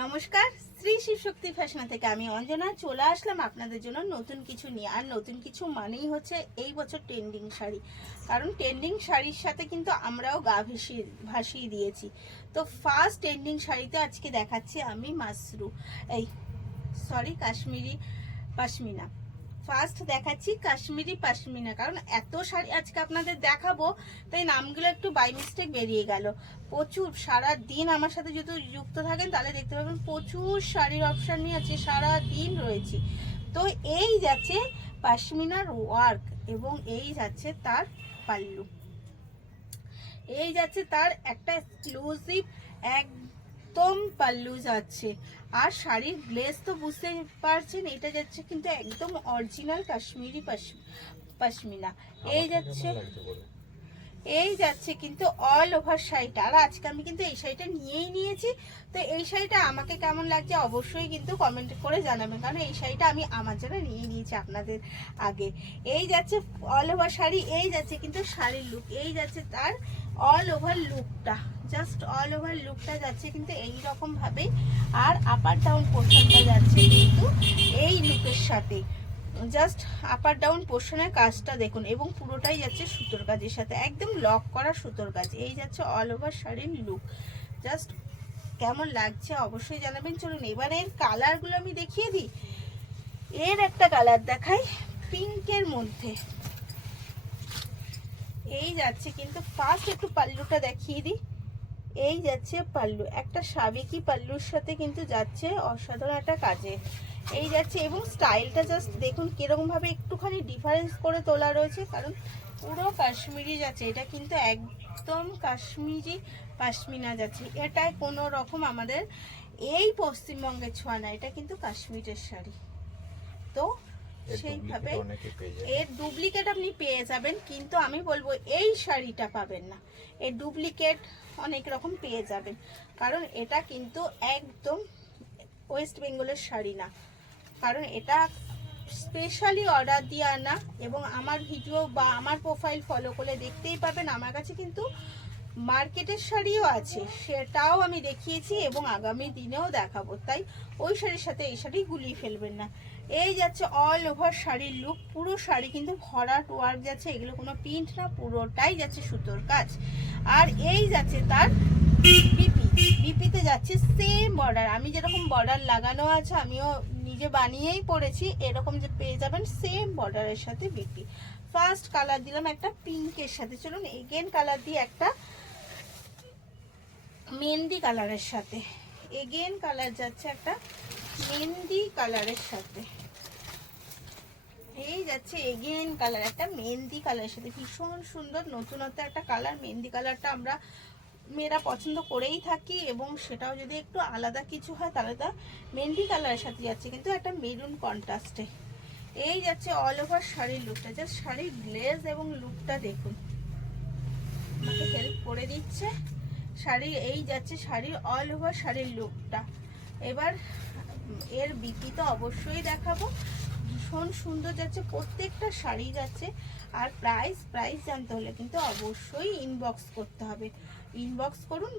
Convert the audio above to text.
নমস্কার, শ্রী শিবশক্তি ফ্যাশন থেকে আমি অঞ্জনা চলে আসলাম আপনাদের জন্য নতুন কিছু নিয়ে। আর নতুন কিছু মানেই হচ্ছে এই বছর ট্রেন্ডিং শাড়ি, কারণ ট্রেন্ডিং শাড়ির সাথে কিন্তু আমরাও গা ভাসিয়ে দিয়েছি। তো ফার্স্ট ট্রেন্ডিং শাড়িতে আজকে দেখাচ্ছি আমি কাশ্মীরি পশমিনা। ফার্স্ট দেখাচ্ছি কাশ্মীরি পশমিনা, কারণ এত শাড়ি আজকে আপনাদের দেখাবো তাই নামগুলো একটু বাই মিস্টেক বেরিয়ে গেল। প্রচুর সারা দিন আমার সাথে যদি যুক্ত থাকেন তাহলে দেখতে পাবেন প্রচুর শাড়ির অপশান নিয়ে আছে, সারা দিন রয়েছি। তো এই যাচ্ছে পশমিনার ওয়ার্ক এবং এই যাচ্ছে তার পাল্লু, এই যাচ্ছে তার একটা এক্সক্লুসিভ একদম পাল্লু যাচ্ছে। আর শাড়ির গ্লেজ তো বুঝতে পারছেন, এটা যাচ্ছে কিন্তু একদম অরিজিনাল কাশ্মীরি পশমিনা। এই যাচ্ছে কিন্তু অল ওভার শাড়িটা। আর আজকে আমি কিন্তু এই শাড়িটা নিয়েই নিয়েছি। তো এই শাড়িটা আমাকে কেমন লাগছে অবশ্যই কিন্তু কমেন্ট করে জানাবেন, কারণ এই শাড়িটা আমি আমার জন্য নিয়ে নিয়েছি আপনাদের আগে। এই যাচ্ছে অল ওভার শাড়ি, এই যাচ্ছে কিন্তু শাড়ির লুক, এই যাচ্ছে তার অল ওভার লুকটা, জাস্ট অল ওভার লুকটা যাচ্ছে কিন্তু এই রকম ভাবে। আর আপার ডাউন পোর্শনটা যাচ্ছে কিন্তু এই লুকের সাথে, জাস্ট আপার ডাউন পোর্শনের কাজটা দেখুন, এবং পুরোটাই যাচ্ছে সুতোর কাজের সাথে, একদম লক করা সুতোর কাজ। এই যাচ্ছে অল ওভার শাড়ির লুক, জাস্ট কেমন লাগছে অবশ্যই জানাবেন। চলুন এবার এর কালারগুলো আমি দেখিয়ে দিই। এর একটা কালার দেখাই পিঙ্কের মধ্যে, এই যাচ্ছে কিন্তু ফার্স্ট একটু পাল্লুটা দেখিয়ে দিই। এই যাচ্ছে পাল্লু, একটা সাবেকি পাল্লুর সাথে কিন্তু যাচ্ছে অসাধারণ একটা কাজে, এই যাচ্ছে। এবং স্টাইলটা জাস্ট দেখুন কিরকম ভাবে একটুখানি ডিফারেন্স করে তোলা রয়েছে, কারণ পুরো কাশ্মীরি যাচ্ছে, এটা কিন্তু একদম কাশ্মীরি পশমিনা যাচ্ছে। এটায় কোনো রকম আমাদের এই পশ্চিমবঙ্গের ছোঁয়া না, এটা কিন্তু কাশ্মীরের শাড়ি। তো সেইভাবে এর ডুপ্লিকেট আপনি পেয়ে যাবেন, কিন্তু আমি বলবো এই শাড়িটা পাবেন না। এর ডুপ্লিকেট অনেক রকম পেয়ে যাবেন, কারণ এটা কিন্তু একদম ওয়েস্ট বেঙ্গলের শাড়ি না, কারণ এটা স্পেশালি অর্ডার দিয়ে আনা। এবং আমার ভিডিও বা আমার প্রোফাইল ফলো করলে দেখতেই পাবেন আমার কাছে কিন্তু মার্কেটের শাড়িও আছে, সেটাও আমি দেখিয়েছি এবং আগামী দিনেও দেখাবো। তাই ওই শাড়ির সাথে এই শাড়ি গুলিয়ে ফেলবেন না। এই যাচ্ছে অল ওভার শাড়ির লুক, পুরো শাড়ি কিন্তু ভরাট ওয়ার্ক যাচ্ছে, এগুলো কোনো প্রিন্ট না, পুরোটাই যাচ্ছে সুতোর কাজ। আর এই যাচ্ছে তার বিপিতে যাচ্ছে সেম বর্ডার, আমি যেরকম বর্ডার লাগানো আছে আমিও নিজে বানিয়েই পড়েছি, এরকম যে পেয়ে যাবেন সেম বর্ডারের সাথে বিপি। ফার্স্ট কালার দিলাম একটা পিঙ্কের সাথে, চলুন এগেন কালার দিয়ে একটা মেহেন্দি কালারের সাথে, এগেন কালার যাচ্ছে একটা মেহেন্দি কালারের সাথে, এই যাচ্ছে এগেন কালার একটা মেহেন্দি কালারের সাথে। ভীষণ সুন্দর নতুনত্ব একটা কালার, মেহেন্দি কালারটা আমরা মেয়েরা পছন্দ করেই থাকি, এবং সেটাও যদি একটু আলাদা কিছু হয় তাহলে তা মেহেন্দি কালারের সাথে যাচ্ছে কিন্তু একটা মেরুন কন্ট্রাস্টে। এই যাচ্ছে অল ওভার শাড়ির লুকটা, জাস্ট শাড়ির গ্লেজ এবং লুকটা দেখুন, আমাকে হেল্প করে দিচ্ছে শাড়ি। এই যাচ্ছে শাড়ির অল ওভার শাড়ির লুকটা। এবার এর বিপি তো অবশ্যই দেখাবো, ভীষণ সুন্দর যাচ্ছে প্রত্যেকটা শাড়ি যাচ্ছে। আর প্রাইস জানতে হলে কিন্তু অবশ্যই ইনবক্স করতে হবে, ইনবক্স করুন।